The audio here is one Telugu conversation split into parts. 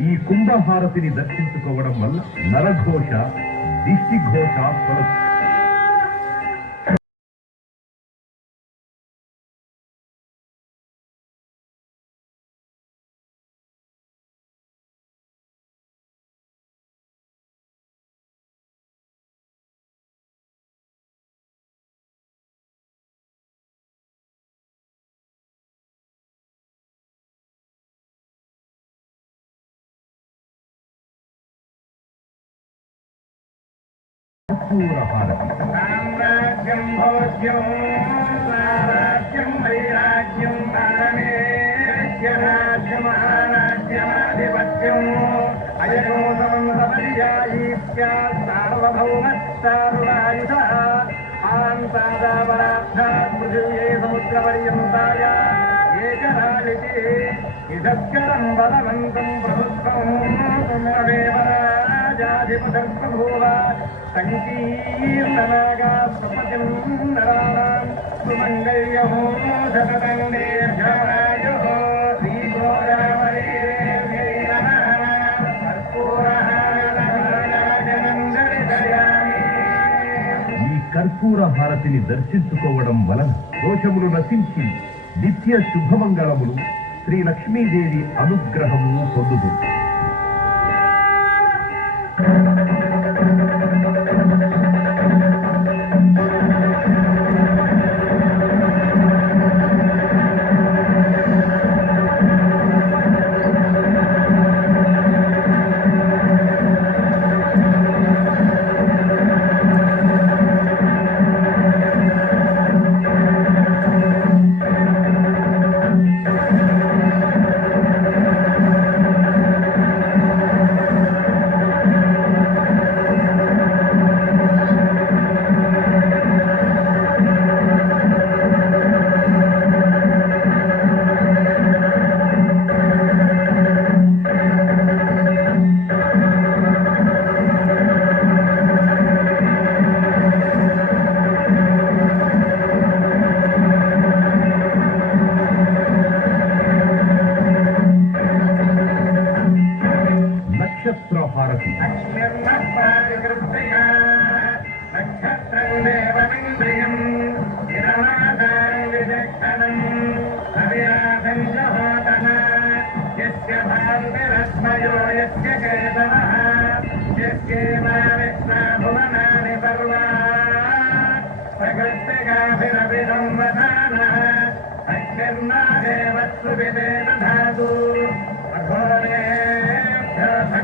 ఈ కుంభహారతిని దర్శించుకోవడం వల్ల నరఘోష దిష్టిఘోష తొలగు பூரபாரதி ராம்ராஜ்யம் போஜ்யம் ராஜ்யம் வைராஜ்யம் மகாராஜ்யமாதிபத்தியம் அயனோதமம் சபரியாயீத்யா சார்வபௌமத்தாருளாயுதா ஆந்தாதாபராப்தா பிருத்திவியே சமுத்திரபரியந்தாய ஏகராஜிதி இதற்கரம் பலவந்தம் பிரபுத்தம் புனரேவராஜாதிபதர்பூவா ఈ కర్పూర హారతిని దర్శించుకోవడం వలన దోషములు నశించి నిత్య శుభమంగళములు శ్రీ లక్ష్మీదేవి అనుగ్రహము పొందుతుంది. నక్షత్రహారతి. అగ్నిర్మహ్వాదికృత్తిగా నక్షత్రం దేవమింద్రియం విచక్షణం అవిరాధం జహాతన యస్య భాంతిరస్మయో యస్య కేతవః యస్యేవా భువనాని సర్వా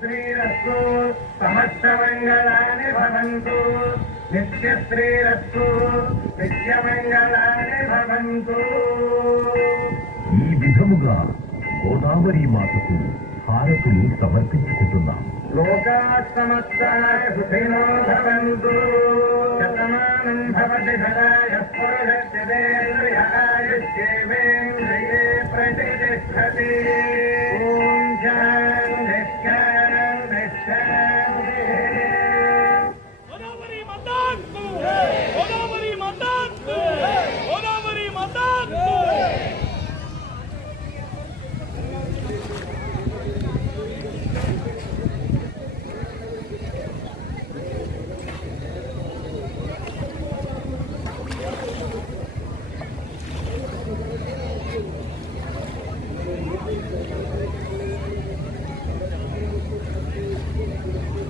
శ్రీరస్సు సమస్తమంగళాని భవంతు. నిత్యశ్రీరస్సు నిత్యమంగళాని భవంతు. ఈ విధముగా గోదావరి మాతకు హారతులు సమర్పించుకుంటున్నాం. లోకా సమస్తాయ సుఖినో భవంతు. శతమానం భవతి సదాయ